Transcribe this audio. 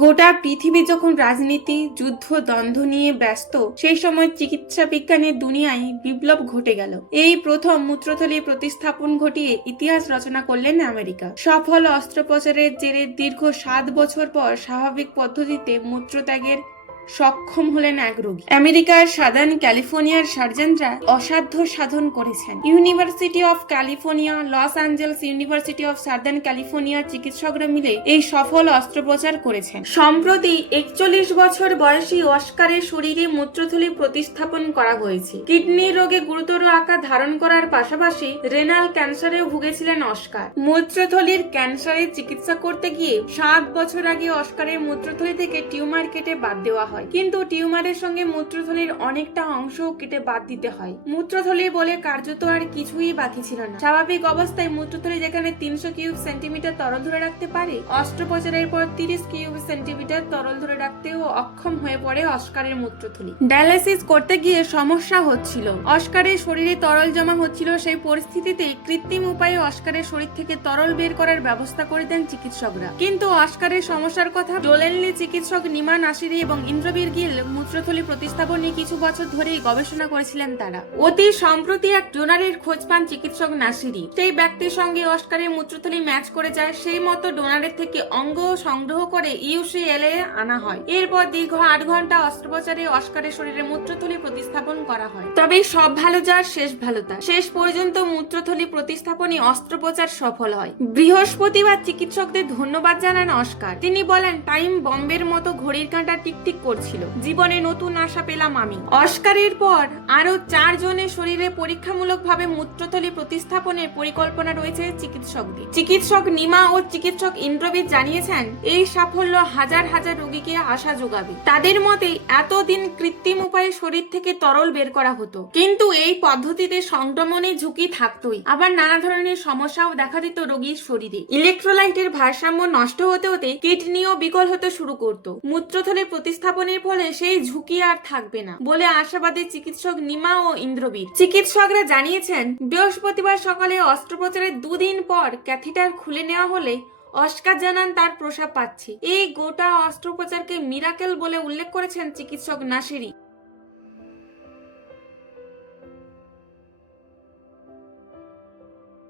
গোটা পৃথিবী যখন রাজনীতি, যুদ্ধ, দ্বন্দ্ব নিয়ে ব্যস্ত, সেই সময় চিকিৎসা বিজ্ঞানের দুনিয়ায় বিপ্লব ঘটে গেল। এই প্রথম মূত্রথলি প্রতিস্থাপন ঘটিয়ে ইতিহাস রচনা করলেন আমেরিকা। সফল অস্ত্রোপচারের জেরে দীর্ঘ 7 বছর পর স্বাভাবিক পদ্ধতিতে মূত্রত্যাগের সক্ষম হলেন এক রোগী। আমেরিকার সাদার্ন ক্যালিফোর্নিয়ার সার্জনরা অসাধ্য সাধন করেছেন। University of California, Los Angeles university of Southern ক্যালিফোর্নিয়ার চিকিৎসকরা মিলে এই সফল অস্ত্রোপচার করেছেন। সম্প্রতি 41 বছর বয়সী অস্কারের শরীরে মূত্রথলি প্রতিস্থাপন করা হয়েছে। কিডনি রোগে গুরুতর আকার ধারণ করার পাশাপাশি রেনাল ক্যান্সারেও ভুগেছিলেন অস্কার। মূত্রথলির ক্যান্সারের চিকিৎসা করতে গিয়ে 7 বছর আগে অস্কারের মূত্রথলি থেকে টিউমার কেটে বাদ দেওয়া হয়, কিন্তু টিউমারের সঙ্গে মূত্রথলির অনেকটা অংশ কেটে বাদ দিতে হয়। মূত্রথলি বলে কার্যত আর কিছুই বাকি ছিল না। স্বাভাবিক অবস্থায় মূত্রথলি যেখানে 300 কিউব সেন্টিমিটার তরল ধরে রাখতে পারে, অস্ত্রোপচারের পর 30 কিউব সেন্টিমিটার তরল ধরে রাখতেও অক্ষম হয়ে পড়ে অস্কারের মূত্রথলি। ডায়ালিসিস করতে গিয়ে সমস্যা হচ্ছিল, অস্কারের শরীরে তরল জমা হচ্ছিল। সেই পরিস্থিতিতে কৃত্রিম উপায়ে অস্কারের শরীর থেকে তরল বের করার ব্যবস্থা করে দেন চিকিৎসকরা। কিন্তু অস্কারের সমস্যার কথা ডোলেনলি চিকিৎসক নিমা নাসিরি এবং ইন্দ্রবীর গিল মূত্রথলি প্রতিস্থাপন নিয়ে কিছু বছর ধরেই গবেষণা করেছিলেন তারা। অতি সম্প্রতি এক ডোনারের খোঁজ পান চিকিৎসক নাসিরি। সেই ব্যক্তির সঙ্গে অস্কারের মূত্রথলি ম্যাচ করে যায়। সেই মতো ডোনারের থেকে অঙ্গ সংগ্রহ করে ইউসিএলএ আনা হয়। এরপর দীর্ঘ 8 ঘন্টা অস্ত্রোপচারে অস্কারের শরীরে মূত্রথলি প্রতিস্থাপন করা হয়। তবে সব ভালো যার শেষ ভালো তার। শেষ পর্যন্ত মূত্রথলি প্রতিস্থাপনে অস্ত্রোপচার সফল হয়। বৃহস্পতিবার চিকিৎসকদের ধন্যবাদ জানান অস্কার। তিনি বলেন, টাইম বম্বের মতো ঘড়ির কাঁটা টিকটিক করছিল। জীবনে নতুন আশা পেলাম আমি। অস্কারের পর আরো 4 জনের শরীরে পরীক্ষামূলকভাবে মূত্রথলি প্রতিস্থাপনের পরিকল্পনা রয়েছে চিকিৎসকদের। চিকিৎসক নিমা ও চিকিৎসক ইন্দ্রবীর জানিয়েছেন, এই সাফল্য হাজার হাজার রোগীকে আশা যোগাবে। তাদের মতে এতদিন কৃত্রিম উপায়ে শরীর থেকে তরল বের করা হতো, কিন্তু এই পদ্ধতিতে সংক্রমণের ঝুঁকি থাকতোই। আবার নানা ধরনের সমস্যাও দেখা দিত রোগীর শরীরে। ইলেকট্রোলাইটের ভারসাম্য নষ্ট হতে হতে কিডনিও বিকল হতে শুরু করত। মূত্রথলি প্রতিস্থাপনের ফলে সেই ঝুঁকি আর থাকবে না বলে আশাবাদী চিকিৎসক নিমা ও ইন্দ্রবীর। চিকিৎসকরা জানিয়েছেন, বৃহস্পতিবার সকালে অস্ত্রোপচারের 2 দিন পর ক্যাথিটার খুলে নেওয়া হলে অস্কার জানান তার প্রস্রাব পাচ্ছে। এই গোটা অস্ত্রোপচারকে মিরাকেল বলে উল্লেখ করেছেন চিকিৎসক নাসিরি।